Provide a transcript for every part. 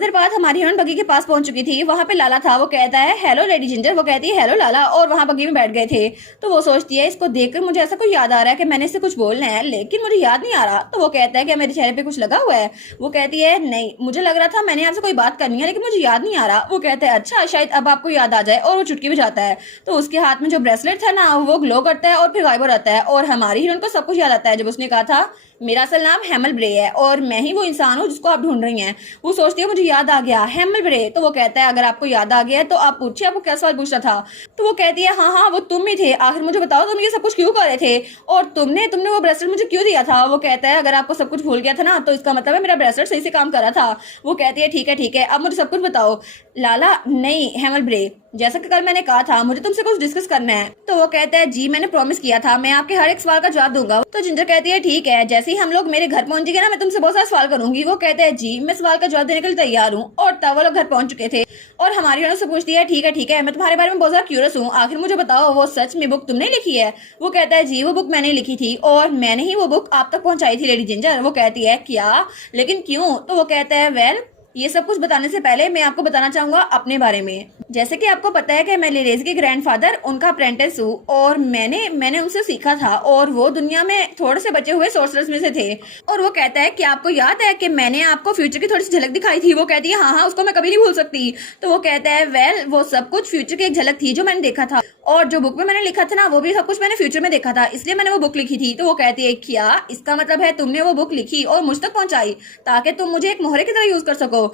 थोड़ी देर बाद हमारी हिरन बगी के पास पहुंच चुकी थी। वहां पे लाला था। वो कहता है हेलो लेडी जिंजर, वो कहती है हेलो लाला, और वहां बगी में बैठ गए थे। तो वो सोचती है इसको देखकर मुझे ऐसा कोई याद आ रहा है कि मैंने इससे कुछ बोलना है, लेकिन मुझे याद नहीं आ रहा। तो वो कहता है कि मेरे चेहरे पे कुछ लगा हुआ है। वो कहती है नहीं, मुझे लग रहा था मैंने आपसे कोई बात करनी है, लेकिन मुझे याद नहीं आ रहा। वो कहता है अच्छा, शायद अब आपको याद आ जाए, और वो चुटकी बजाता है। तो उसके हाथ में जो ब्रेसलेट था ना, वो ग्लो करता है और फिर गायब हो जाता है, और हमारी हिरन को सब कुछ याद आता है जब उसने कहा था मेरा असल नाम हेमल ब्रे है और मैं ही वो इंसान हूँ जिसको आप ढूंढ रही हैं। वो सोचती है मुझे याद आ गया, हेमल ब्रे। तो वो कहता है अगर आपको याद आ गया तो आप पूछिए, आपको क्या सवाल पूछना था। तो वो कहती है हाँ हाँ, वो तुम ही थे, आखिर मुझे बताओ तुम ये सब कुछ क्यों कर रहे थे, और तुमने तुमने वो ब्रेसलेट मुझे क्यों दिया था। वो कहता है अगर आपको सब कुछ भूल गया था ना, तो इसका मतलब है मेरा ब्रेसलेट सही से काम कर रहा था। वो कहती है ठीक है, अब मुझे सब कुछ बताओ। लाला नहीं हेमल ब्रे, जैसा कि कल मैंने कहा था मुझे तुमसे कुछ डिस्कस करना है। तो वो कहता है जी मैंने प्रॉमिस किया था, मैं आपके हर एक सवाल का जवाब दूंगा। तो जिंजर कहती है ठीक है, जैसे ही हम लोग मेरे घर पहुंचेंगे ना, मैं तुमसे बहुत सारा सवाल करूंगी। वो कहता है जी मैं सवाल का जवाब देने के लिए तैयार हूँ। और तब वो लोग घर पहुंच चुके थे, और हमारी उन्होंने पूछती है ठीक है, मैं तुम्हारे बारे में बहुत ज्यादा क्यूरियस हूँ, आखिर मुझे बताओ वो सच में बुक तुमने लिखी है। वो कहता है जी वो बुक मैंने लिखी थी, और मैंने ही वो बुक आप तक पहुंचाई थी लेडी जिंजर। वो कहती है क्या, लेकिन क्यों। तो वो कहता है वेल, ये सब कुछ बताने से पहले मैं आपको बताना चाहूंगा अपने बारे में। जैसे कि आपको पता है कि मैं लिरेज के ग्रैंडफादर उनका अप्रेंटिस हूँ, और मैंने उनसे सीखा था, और वो दुनिया में थोड़े से बचे हुए सोर्सरर्स में से थे। और वो कहता है कि आपको याद है कि मैंने आपको फ्यूचर की थोड़ी सी झलक दिखाई थी। वो कहती है हाँ, उसको मैं कभी नहीं भूल सकती। तो वो कहता है वेल, वो सब कुछ फ्यूचर की एक झलक थी जो मैंने देखा था, और जो बुक में मैंने लिखा था ना, वो भी सब कुछ मैंने फ्यूचर में देखा था, इसलिए मैंने वो बुक लिखी थी। तो वो कहती है क्या, इसका मतलब है तुमने वो बुक लिखी और मुझ तक पहुंचाई ताकि तुम मुझे एक मोहरे की तरह यूज कर सको,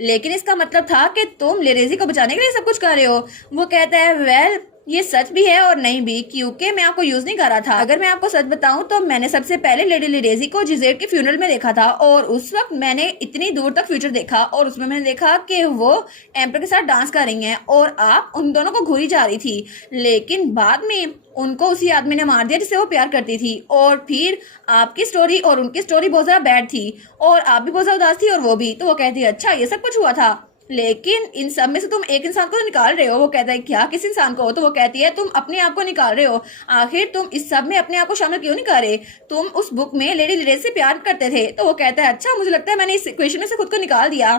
लेकिन इसका मतलब था कि तुम लिरेजी को बचाने के लिए सब कुछ कर रहे हो। वो कहता है वेल, ये सच भी है और नहीं भी, क्योंकि मैं आपको यूज नहीं कर रहा था। अगर मैं आपको सच बताऊं तो मैंने सबसे पहले लेडी लिरेजी को जिजेट के फ्यूनरल में देखा था, और उस वक्त मैंने इतनी दूर तक फ्यूचर देखा, और उसमें मैंने देखा कि वो एम्पर के साथ डांस कर रही हैं और आप उन दोनों को घूरी जा रही थी, लेकिन बाद में उनको उसी आदमी ने मार दिया जिससे वो प्यार करती थी। और फिर आपकी स्टोरी और उनकी स्टोरी बहुत ज्यादा बैड थी, और आप भी बहुत ज्यादा उदास थी और वो भी। तो वो कहती है अच्छा ये सब कुछ हुआ था, लेकिन इन सब में से तुम एक इंसान को निकाल रहे हो। वो कहता है क्या, किस इंसान को। तो वो कहती है तुम अपने आप को निकाल रहे हो, आखिर तुम इस सब में अपने आप को शामिल क्यों नहीं कर रहे, तुम उस बुक में लेडी लिरेज से प्यार करते थे। तो वो कहता है अच्छा, मुझे लगता है मैंने इस इक्वेशन में से खुद को निकाल दिया।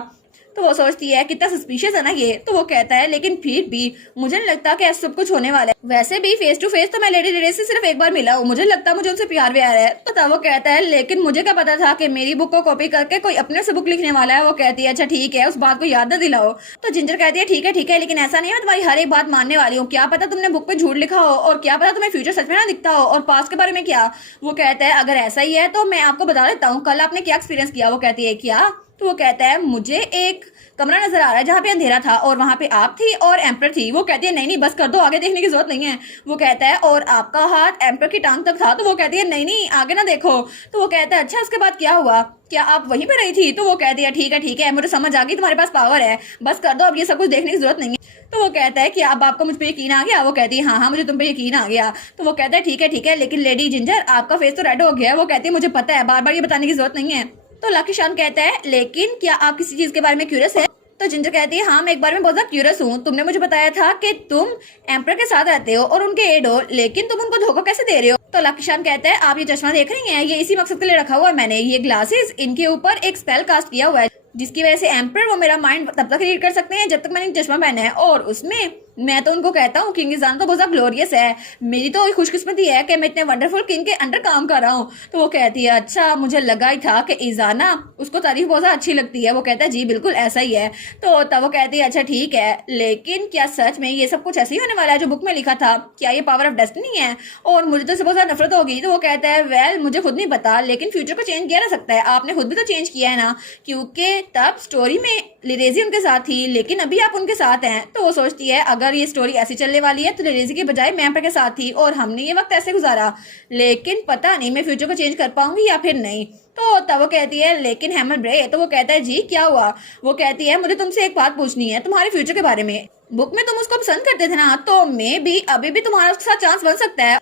तो वो सोचती है कितना सस्पिशियस है ना ये। तो वो कहता है लेकिन फिर भी मुझे नहीं लगता कि ऐसा सब कुछ होने वाला है, वैसे भी फेस टू फेस तो मैं लेडी लिरेज से सिर्फ एक बार मिला हूँ, मुझे लगता है मुझे उनसे प्यार भी आ रहा है। तो तब वो कहता है लेकिन मुझे क्या पता था कि मेरी बुक को कॉपी करके कोई अपने से बुक लिखने वाला है। वो कहती है अच्छा ठीक है, उस बात को याद न दिलाओ। तो जिंजर कहती है ठीक है, लेकिन ऐसा नहीं है, तुम्हारी हर एक बात मानने वाली हूँ, क्या पता तुमने बुक पे झूठ लिखा हो, और क्या पता तुम्हें फ्यूचर सच में ना दिखता हो, और पास्ट के बारे में क्या। वो कहता है अगर ऐसा ही है तो मैं आपको बता देता हूँ कल आपने क्या एक्सपीरियंस किया। वो कहती है क्या। तो वो कहता है मुझे एक कमरा नजर आ रहा है जहाँ पे अंधेरा था, और वहां पे आप थी और एम्पर थी। वो कहती है नहीं बस कर दो, आगे देखने की जरूरत नहीं है। वो कहता है और आपका हाथ एम्पर की टांग तक था। तो वो कहती है नहीं आगे ना देखो। तो वो कहता है अच्छा उसके बाद क्या हुआ, क्या आप वहीं पे रही थी। तो वो कहती है ठीक है, मुझे समझ आ गई तुम्हारे पास पावर है, बस कर दो, अब ये सब कुछ देखने की जरूरत नहीं है। तो वो कहता है कि अब आपको मुझ पे यकीन आ गया। वो कहती है हाँ मुझे तुम पे यकीन आ गया। तो वो कहता है ठीक है, लेकिन लेडी जिंजर आपका फेस तो रेड हो गया है। वो कहती है मुझे पता है, बार बार ये बताने की जरूरत नहीं है। तो लकी शान कहता है लेकिन क्या आप किसी चीज के बारे में क्यूरियस है। तो जिंजर कहती है हाँ मैं एक बार में बहुत ज्यादा क्यूरियस हूँ, तुमने मुझे बताया था कि तुम एम्पर के साथ रहते हो और उनके एड हो, लेकिन तुम उनको धोखा कैसे दे रहे हो। तो लकी शान कहता है आप ये चश्मा देख रही हैं, ये इसी मकसद के लिए रखा हुआ है मैंने, ये ग्लासेस इनके ऊपर एक स्पेल कास्ट किया हुआ है जिसकी वजह से एम्पर वो मेरा माइंड तब तक रीड कर सकते हैं जब तक मैंने चश्मा पहना है, और उसमें मैं तो उनको कहता हूँ किंग इजाना तो बहुत ज्यादा ग्लोरियस है, मेरी तो खुशकिस्मती है कि मैं इतने वंडरफुल किंग के अंडर काम कर रहा हूँ। तो वो कहती है अच्छा मुझे लगा ही था कि इजाना उसको तारीफ बहुत ज्यादा अच्छी लगती है। वो कहता है जी बिल्कुल ऐसा ही है। तो तब वो कहती है अच्छा ठीक है, लेकिन क्या सच में ये सब कुछ ऐसे ही होने वाला है जो बुक में लिखा था, क्या ये पावर ऑफ डेस्टिनी है, और मुझे तो इससे बहुत ज्यादा नफरत होगी। तो वो कहता है वेल मुझे खुद नहीं पता, लेकिन फ्यूचर को चेंज किया जा सकता है, आपने खुद भी तो चेंज किया है ना, क्योंकि तब स्टोरी में लिरेजी उनके साथ थी लेकिन अभी आप उनके साथ हैं। तो वो सोचती है अगर ये स्टोरी ऐसी चलने वाली है तो लिरेजी के बजाय मैं एम्पर के साथ थी और हमने ये वक्त ऐसे गुजारा, लेकिन पता नहीं मैं फ्यूचर को चेंज कर पाऊंगी या फिर नहीं। तो तब वो कहती है लेकिन हेमल ब्रे। तो वो कहता है जी क्या हुआ। वो कहती है मुझे तुमसे एक बात पूछनी है तुम्हारे फ्यूचर के बारे में, बुक में तुम उसको पसंद करते थे ना, तो मैं भी अभी भी तुम्हारा उसके साथ चांस बन सकता है,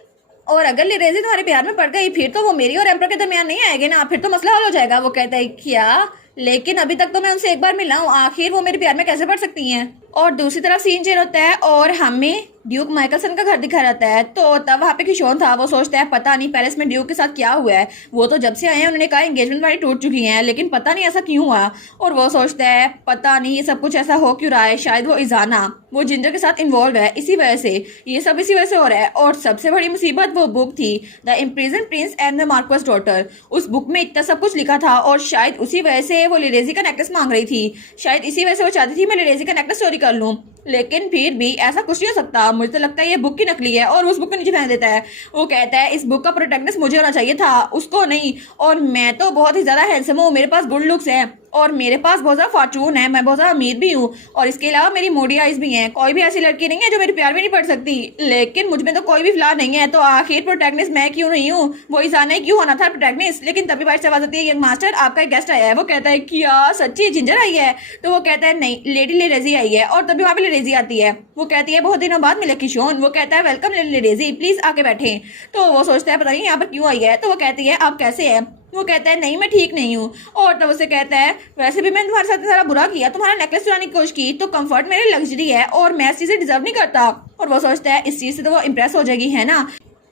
और अगर लिरेजी तुम्हारे प्यार में पड़ गई फिर तो वो मेरी और एम्पर के दरमियान नहीं आएगी ना, फिर तो मसला हल हो जाएगा। वो कहता है क्या, लेकिन अभी तक तो मैं उनसे एक बार मिला हूँ, आखिर वो मेरे प्यार में कैसे पड़ सकती हैं। और दूसरी तरफ सीन चेंज होता है और हमें ड्यूक माइकलसन का घर दिखा रहता है। तो तब वहाँ पे किशोर था, वो सोचता है पता नहीं पैलेस में ड्यूक के साथ क्या हुआ है। वो तो जब से आए हैं उन्होंने कहा एंगेजमेंट वाली टूट चुकी है, लेकिन पता नहीं ऐसा क्यों हुआ। और वो सोचता है पता नहीं ये सब कुछ ऐसा हो क्यों रहा है, शायद वो इजाना वो जिंजर के साथ इन्वॉल्व है, इसी वजह से ये सब इसी वजह से हो रहा है। और सबसे बड़ी मुसीबत वो बुक थी, the imprison prince and the marquess daughter. उस बुक में इतना सब कुछ लिखा था और शायद उसी वजह से वो लिरेजी का नेकलेस मांग रही थी, शायद इसी वजह से वो चाहती थी मैं लिरेजी का नेकलेस चोरी कर लूं। लेकिन फिर भी ऐसा कुछ नहीं हो सकता, मुझे तो लगता है ये बुक की नकली है। और उस बुक को नीचे फेंक देता है। वो कहता है इस बुक का प्रोटेक्टनेस मुझे होना चाहिए था, उसको नहीं। और मैं तो बहुत ही ज्यादा हैंडसम हूँ, मेरे पास गुड लुक्स है और मेरे पास बहुत ज्यादा फॉर्चून है, मैं बहुत ज्यादा अमीर भी हूँ और इसके अलावा मेरी मोडी आइज भी हैं। कोई भी ऐसी लड़की नहीं है जो मेरे प्यार में नहीं पड़ सकती, लेकिन मुझ में तो कोई भी फ्लॉ नहीं है। तो आखिर प्रोटेक्टनेस मैं क्यों नहीं हूँ, वो इजाना ही क्यों होना था प्रोटेक्टनेस। लेकिन तभी बात से आवाज आती है यंग मास्टर आपका एक गेस्ट आया है। वो कहता है क्या सच्ची जिंजर आई है? तो वो कहता है नहीं लेडी लिरेजी आई है। और तभी वहाँ पे लिरेजी आती है। वो कहती है बहुत दिनों बाद मिले किशोर। वो कहता है वेलकम लिरेजी, प्लीज आके बैठे। तो वो सोचता है पता नहीं यहाँ पर क्यों आई है। तो वो कहती है आप कैसे हैं? वो कहता है नहीं मैं ठीक नहीं हूँ। और तब उसे कहता है वैसे भी मैंने तुम्हारे साथ सारा बुरा किया, तुम्हारा नेकलेस चुराने की कोशिश की, तो कंफर्ट मेरे लग्जरी है और मैं इस चीज से डिजर्व नहीं करता। और वो सोचता है इस चीज से तो वो इम्प्रेस हो जाएगी है ना।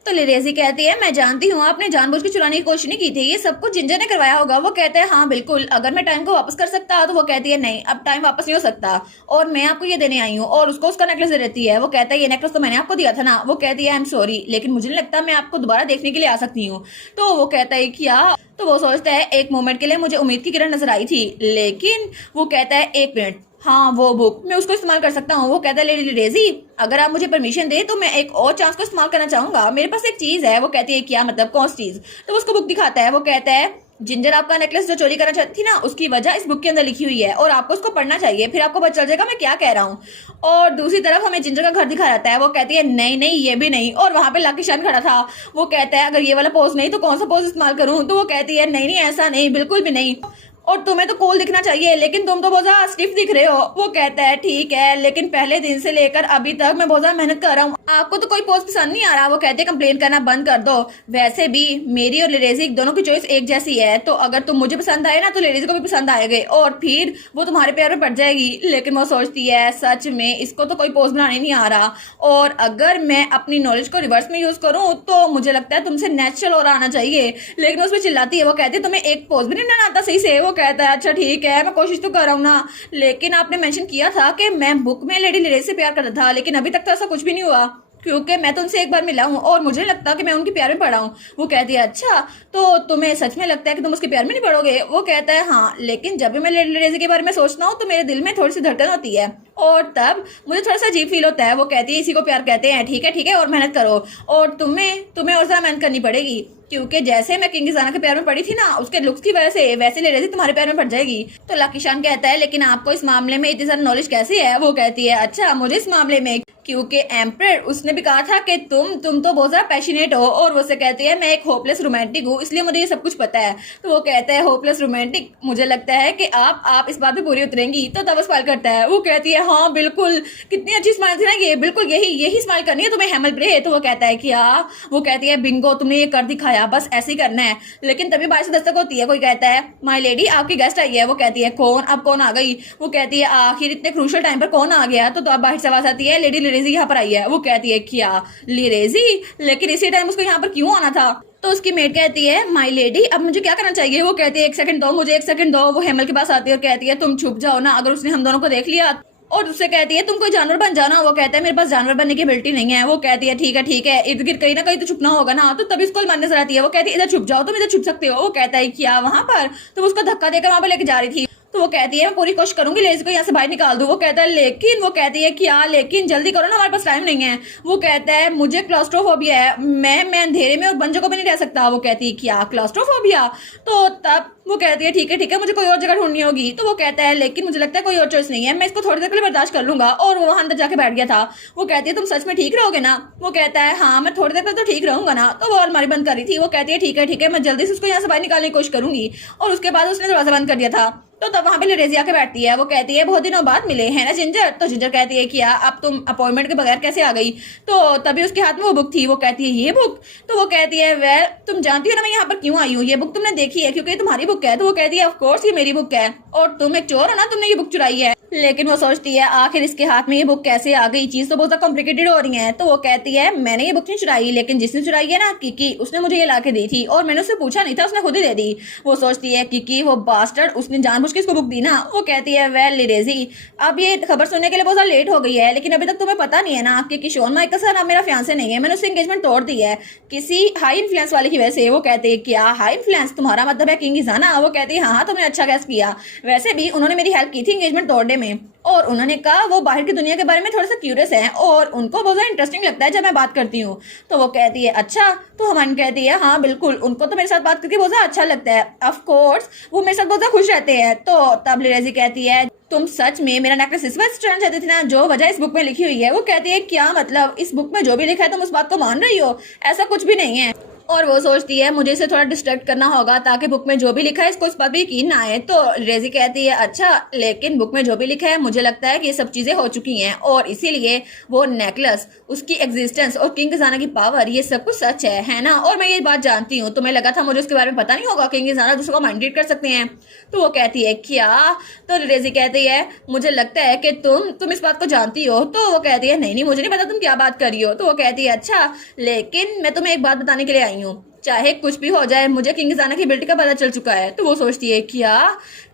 तो लिरेजी कहती है मैं जानती हूँ आपने जानबूझ के चुराने की कोशिश नहीं की थी, ये सब कुछ जिंजर ने करवाया होगा। वो कहते हैं हाँ बिल्कुल, अगर मैं टाइम को वापस कर सकता। तो वो कहती है नहीं अब टाइम वापस नहीं हो सकता और मैं आपको ये देने आई हूँ। और उसको उसका नेकलेस दे देती है। वो कहता है ये नेकलेस तो मैंने आपको दिया था ना। वो कहती है आई एम सॉरी, लेकिन मुझे नहीं लगता मैं आपको दोबारा देखने के लिए आ सकती हूँ। तो वो कहता है क्या? तो वो सोचता है एक मोमेंट के लिए मुझे उम्मीद की किरण नजर आई थी, लेकिन वो कहता है एक मिनट, हाँ वो बुक मैं उसको इस्तेमाल कर सकता हूँ। वो कहता है लेडी लिरेजी अगर आप मुझे परमिशन दे तो मैं एक और चांस को इस्तेमाल करना चाहूंगा, मेरे पास एक चीज है। वो कहती है क्या मतलब कौन सी चीज? तो उसको बुक दिखाता है। वो कहता है जिंजर आपका नेकलेस जो चोरी करना चाहती थी ना उसकी वजह इस बुक के अंदर लिखी हुई है और आपको उसको पढ़ना चाहिए, फिर आपको पता चल जाएगा मैं क्या कह रहा हूँ। और दूसरी तरफ हमें जिंजर का घर दिखा रहता है। वो कहती है नहीं नहीं ये भी नहीं। और वहां पे लाकी शान खड़ा था। वो कहता है अगर ये वाला पोज नहीं तो कौन सा पोज इस्तेमाल करूं? तो वो कहती है नहीं नहीं ऐसा नहीं, बिल्कुल भी नहीं, और तुम्हें तो कूल दिखना चाहिए, लेकिन तुम तो बहुत ज्यादा स्टिफ दिख रहे हो। वो कहता है ठीक है, लेकिन पहले दिन से लेकर अभी तक मैं बहुत ज्यादा मेहनत कर रहा हूँ, आपको तो कोई पोस्ट पसंद नहीं आ रहा। वो कहते हैं कंप्लेन करना बंद कर दो, वैसे भी मेरी और लिरेजी दोनों की चॉइस एक जैसी है, तो अगर तुम मुझे पसंद आए ना तो लिरेजी को भी पसंद आएगा और फिर वो तुम्हारे प्यार में पड़ जाएगी। लेकिन वो सोचती है सच में इसको तो कोई पोस्ट बनाने नहीं आ रहा, और अगर मैं अपनी नॉलेज को रिवर्स में यूज करूँ तो मुझे लगता है तुमसे नेचुरल और आना चाहिए। लेकिन उसमें चिल्लाती है। वो कहती है तुम्हें एक पोस्ट भी नहीं बनाना आता सही से? वो कहता है अच्छा ठीक है मैं कोशिश तो कर रहा हूँ ना, लेकिन आपने मेंशन किया था कि मैं बुक में लेडी लिरेज से प्यार करता था, लेकिन अभी तक तो ऐसा कुछ भी नहीं हुआ क्योंकि मैं तो उनसे एक बार मिला हूँ और मुझे नहीं लगता कि मैं उनके प्यार में पड़ा हूँ। वो कहती है अच्छा तो तुम्हें सच में लगता है कि तुम उसके प्यार में नहीं पड़ोगे? वो कहता है हाँ, लेकिन जब भी मैं लेडी लिरेज के बारे में सोचता हूँ तो मेरे दिल में थोड़ी सी धड़कन होती है और तब मुझे थोड़ा सा अजीब फील होता है। वो कहती है इसी को प्यार कहते हैं, ठीक है और मेहनत करो और तुम्हें और ज्यादा मेहनत करनी पड़ेगी, क्योंकि जैसे मैं किंग गिजाना के प्यार में पड़ी थी ना उसके लुक्स की वजह से, वैसे लिरेजी तुम्हारे प्यार में पड़ जाएगी। तो लाकी शान कहता है लेकिन आपको इस मामले में इतनी सारी नॉलेज कैसे है? वो कहती है अच्छा मुझे इस मामले में क्योंकि एम्परर उसने भी कहा था कि तुम तो बहुत ज्यादा पैशनेट हो, और वो से कहती है मैं एक होपलेस रोमांटिक हूँ इसलिए मुझे ये सब कुछ पता है। तो वो कहता है होपलेस रोमांटिक, मुझे लगता है कि आप इस बात पे पूरी उतरेंगी। तो तब वो स्माइल करता है। वो कहती है हाँ बिल्कुल, कितनी अच्छी स्माइल थी ना ये, बिल्कुल यही स्माइल करनी है तुम्हें हेमल ब्रे। तो वो कहता है क्या? वो कहती है बिंगो तुमने ये कर दिखाया, बस ऐसे ही करना है। लेकिन तभी बाहर से दस्तक होती है, कोई कहता है माय लेडी आपकी गेस्ट आई है। वो कहती है कौन? अब कौन आ गई? वो कहती है आखिर इतने क्रूशियल टाइम पर कौन आ गया? तो अब बाहर से आवाज आती है लेडी लिरेजी यहाँ पर आई है। वो कहती है क्या लिरेजी? लेकिन इसी टाइम उसको यहाँ पर क्यों आना था? तो उसकी मेट कहती है माय लेडी अब मुझे क्या करना चाहिए? वो कहती है एक सेकंड दो मुझे, एक सेकंड दो। वो हेमल के पास आती है और कहती है तुम छुप जाओ ना, अगर उसने हम दोनों को देख लिया। और उससे कहती है तुम कोई जानवर बन जाना। वो कहता है मेरे पास जानवर बनने की एबिलिटी नहीं है। वो कहती है ठीक है इर्द गिर्द कहीं ना कहीं तो छुपना होगा ना। तो तभी उसको मारने नजर आती है। वो कहती है इधर छुप जाओ, तुम इधर छुप सकते हो। वो कहता है क्या वहां पर? तो उसका धक्का देकर वहां पर लेके जा रही थी। तो वो कहती है मैं पूरी कोशिश करूंगी लेज़ी को यहाँ से बाहर निकाल दूं। वो कहता है लेकिन, वो कहती है क्या लेकिन, जल्दी करो ना हमारे पास टाइम नहीं है। वो कहता है मुझे क्लॉस्ट्रोफोबिया है, मैं अंधेरे में और बंद जगहों पे नहीं रह सकता। वो कहती है क्या क्लॉस्ट्रोफोबिया? तो तब वो कहती है ठीक है मुझे कोई और जगह ढूंढनी होगी। तो वो कहता है लेकिन मुझे लगता है कोई और चॉइस नहीं है, मैं इसको थोड़ी देर के लिए बर्दाश्त कर लूंगा। और वो वहां अंदर जाके बैठ गया था। वो कहती है तुम सच में ठीक रहोगे ना? वो कहता है हाँ मैं थोड़ी देर तक तो ठीक रहूंगा ना। तो वो अलमारी बंद कर रही थी। वो कहती है ठीक है मैं जल्दी से उसको यहाँ से बाहर निकालने की कोशिश करूंगी। और उसके बाद उसने दरवाजा बंद कर दिया था। तो तब वहां पे रेजी आके बैठती है। वो कहती है बहुत दिनों बाद मिले हैं ना जिंजर। तो जिंजर कहती है कि अब तुम अपॉइंटमेंट के बगैर कैसे आ गई। तो तभी उसके हाथ में वो बुक थी। वो कहती है ये बुक। तो वो कहती है वेल तुम जानती हो ना मैं यहाँ पर क्यों आई हूँ, ये बुक तुमने देखी है क्योंकि तुम्हारी बुक है। तो वो कहती है ऑफ कोर्स ये मेरी बुक है और तुम एक चोर हो ना, तुमने ये बुक चुराई है। लेकिन वो सोचती है आखिर इसके हाथ में ये बुक कैसे आ गई, चीज तो बहुत कॉम्प्लिकेटेड हो रही है। तो वो कहती है मैंने ये बुक नहीं चुराई, लेकिन जिसने चुराई है ना किकी, उसने मुझे ये लाके दी थी और मैंने उससे पूछा नहीं था, उसने खुद ही दे दी। वो सोचती है किकी वो बास्टर्ड, उसने जानबूझ के इसको बुक दी ना। वो कहती है वेल लिरेजी अब ये खबर सुनने के लिए बहुत लेट हो गई है, लेकिन अभी तक तुम्हें पता नहीं है ना कि शोन माइकल अब मेरा फियांसे नहीं है, मैंने उससे एंगेजमेंट तोड़ दी है किसी हाई इन्फ्लुएंस वाले की वजह से। वो कहते हैं क्या हाई इन्फ्लुएंस, तुम्हारा मतलब है किंग गिजाना। वो कहती है हाँ तुमने अच्छा गैस किया, वैसे भी उन्होंने मेरी हेल्प की थी एंगेजमेंट तोड़ने में और उन्होंने कहा वो बाहर की दुनिया के बारे में थोड़ा सा क्यूरियस है और उनको बहुत इंटरेस्टिंग लगता है जब मैं बात करती हूँ। तो वो कहती है अच्छा। तो हमारी कहती है हाँ बिल्कुल, उनको तो मेरे साथ बात करके बहुत अच्छा लगता है, ऑफ कोर्स वो मेरे साथ बहुत खुश रहते हैं। तो तब लिरेजी कहती है तुम सच में मेरा नेकलेस इस वजह से चुराना चाहती थी ना, जो वजह इस बुक में लिखी हुई है। वो कहती है क्या मतलब, इस बुक में जो भी लिखा है तुम उस बात को मान रही हो, ऐसा कुछ भी नहीं है। और वो सोचती है मुझे इसे थोड़ा डिस्ट्रैक्ट करना होगा ताकि बुक में जो भी लिखा है इसको इस बात भी यकीन ना आए। तो रेजी कहती है अच्छा लेकिन बुक में जो भी लिखा है मुझे लगता है कि ये सब चीजें हो चुकी हैं और इसीलिए वो नेकलेस, उसकी एग्जिस्टेंस और किंग गिजाना की पावर, ये सब कुछ सच है ना। और मैं ये बात जानती हूँ, तुम्हें लगा था मुझे उसके बारे में पता नहीं होगा, किंग गिजाना दूसरों को माइंड रीड कर सकते हैं। तो वो कहती है क्या। तो रेजी कहती है मुझे लगता है कि तुम इस बात को जानती हो। तो वो कहती है नहीं नहीं मुझे नहीं पता तुम क्या बात कर रही हो। तो वो कहती है अच्छा लेकिन मैं तुम्हें एक बात बताने के लिए आई हूँ, चाहे कुछ भी हो जाए मुझे किंग गिजाना की एबिलिटी का पता चल चुका है। तो वो सोचती है क्या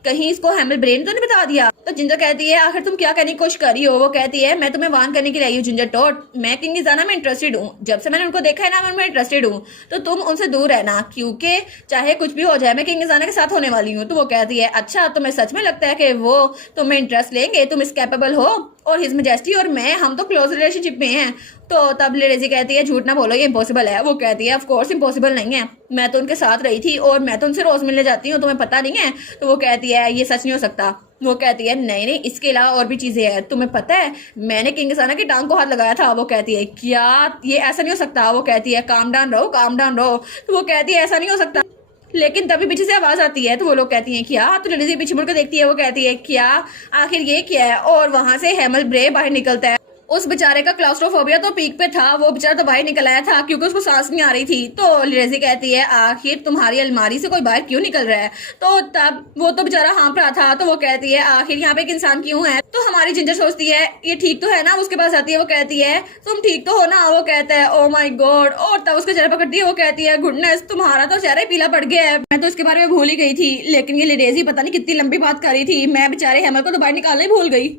कहीं इसको हैमिल ब्रेन तो नहीं बता दिया। तो जिंजर कहती है आखिर तुम क्या करने की कोशिश कर रही हो। वो कहती है मैं तुम्हें वार्न करने के लिए आई हूँ जिंजर टोट, मैं किंग गिजाना में इंटरेस्टेड हूँ, जब से मैंने उनको देखा है ना मैं उनमें इंटरेस्टेड हूँ, तो तुम उनसे दूर रहना क्योंकि चाहे कुछ भी हो जाए मैं किंग गिजाना के साथ होने वाली हूँ। तो वो कहती है अच्छा तुम्हें सच में लगता है कि वो तुम्हें इंटरेस्ट लेंगे, तुम इस कैपेबल हो, और हिज मेजेस्टी और मैं हम तो क्लोज रिलेशनशिप में हैं। तो तब लिरेजी कहती है झूठ ना बोलो ये इम्पॉसिबल है। वो कहती है ऑफ कोर्स इम्पॉसिबल नहीं है, मैं तो उनके साथ रही थी और मैं तो उनसे रोज मिलने जाती हूँ, तुम्हें पता नहीं है। तो वो कहती है ये सच नहीं हो सकता। वो कहती है नहीं नहीं इसके अलावा और भी चीजें हैं, तुम्हें पता है मैंने किंग गिजाना की टांग को हाथ लगाया था। वो कहती है क्या ये ऐसा नहीं हो सकता। वो कहती है काम डाउन रहो काम डाउन रहो। तो वो कहती है ऐसा नहीं हो सकता, लेकिन तभी पीछे से आवाज आती है। तो वो लोग कहती हैं क्या। तो लिलिजी पीछे मुड़कर देखती है। वो कहती है क्या आखिर ये क्या है। और वहां से हैमल ब्रे बाहर निकलता है। उस बेचारे का क्लास्ट्रोफोबिया तो पीक पे था, वो बेचारा तो बाहर निकल आया था क्योंकि उसको सांस नहीं आ रही थी। तो लिरेजी कहती है आखिर तुम्हारी अलमारी से कोई बाहर क्यों निकल रहा है। तो तब वो तो बेचारा हाँफ रहा था। तो वो कहती है आखिर यहाँ पे एक इंसान क्यों है। तो हमारी जिंजर सोचती है ये ठीक तो है ना। उसके पास आती है। वो कहती है तुम ठीक तो हो ना। वो कहता है ओ माई गॉड। और तब उसका चेहरा पकड़ती है। वो कहती है गुडनेस तुम्हारा तो चेहरा पीला पड़ गया है, मैं तो इसके बारे में भूल ही गई थी। लेकिन ये लिरेजी पता नहीं कितनी लंबी बात कर रही थी, मैं बेचारे हैमर को तो बाहर निकालना ही भूल गई।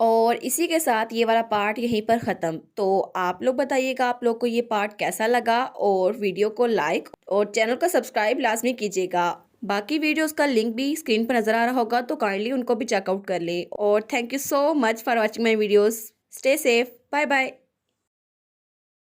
और इसी के साथ ये वाला पार्ट यहीं पर ख़त्म। तो आप लोग बताइएगा आप लोग को ये पार्ट कैसा लगा, और वीडियो को लाइक और चैनल को सब्सक्राइब लाजमी कीजिएगा। बाकी वीडियोस का लिंक भी स्क्रीन पर नज़र आ रहा होगा, तो काइंडली उनको भी चेकआउट कर ले। और thank you so much for watching my videos. Stay safe, bye bye.